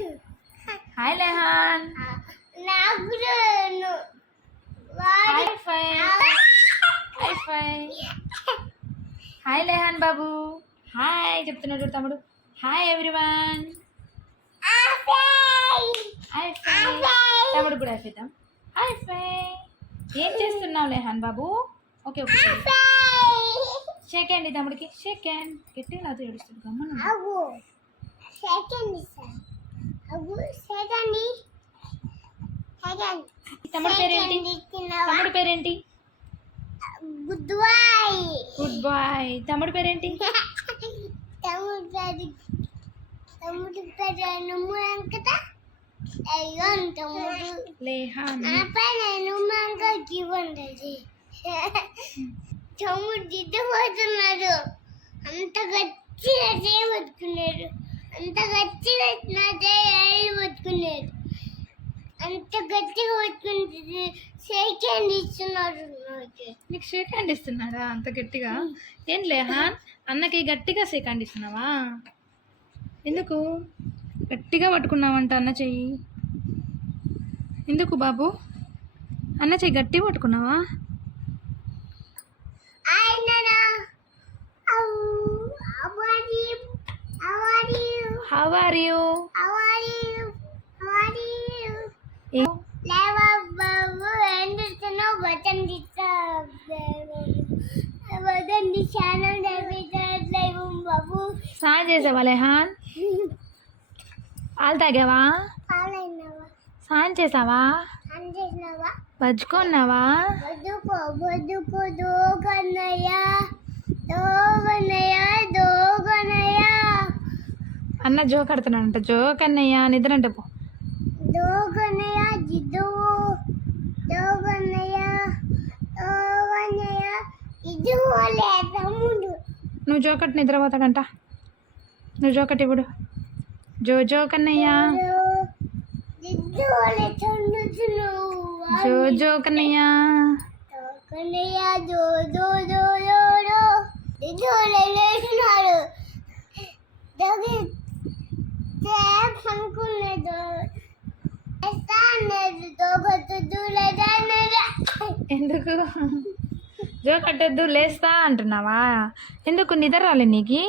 Hi Lehan. Hi five. Hi five. Hi Lehan బాబు. Hi చెప్తున్నాడు తమ్ముడు. Hi everyone. Hi five. తమ్ముడు కూడా అయిపోతాం. Hi five. ఏం చేస్తున్నావు లేహాన్ బాబు? Okay okay. షేక్ అండి తమ్ముడికి. Shake hand. గట్టిగా నాతో ఏడుస్తుంది. గమ్మను. తమ్ముడు పేరేంటి? తమ్ముడు పేరేంటి? Good boy. తమ్ముడు పేరేంటి? లేహాన్. తమ్ముడు దిద్దపోతున్నాడు. అంత గట్టిగా చేయబట్టుకున్నాడు. అంత గట్టిగా నా పట్టుకున్నాడు. అంత గట్టిగా పట్టుకుంటుంది. షేక్ హ్యాండ్ ఇస్తున్నాడు. నీకు షేక్ హ్యాండ్ ఇస్తున్నారా అంత గట్టిగా? ఏం లేహాన్, అన్నకి గట్టిగా షేక్ హ్యాండ్ ఇస్తున్నావా? ఎందుకు గట్టిగా పట్టుకున్నావంట అన్న చెయ్యి? ఎందుకు బాబు? అన్న చెయ్యి గట్టిగా పట్టుకున్నావా? How are you? స్నానం చేసావా లేహాన్? పాలు తాగావా? స్నానం చేసావా? బజ్జుకున్నావా? అన్న జోక్ ఆడుతున్నాడంట. జోక్ అన్నయ్య నిద్ర అంటే పో. నువ్వు జోకట్ నిద్రపోతాడంట. నువ్వు జోకట్ ఇప్పుడు. జోక్ అన్నయ్య. జోక్ అన్నయ్య. ఎందుకు జోకట్టద్దు లేస్తా అంటున్నావా? ఎందుకు నిద్ర రాలే నీకు?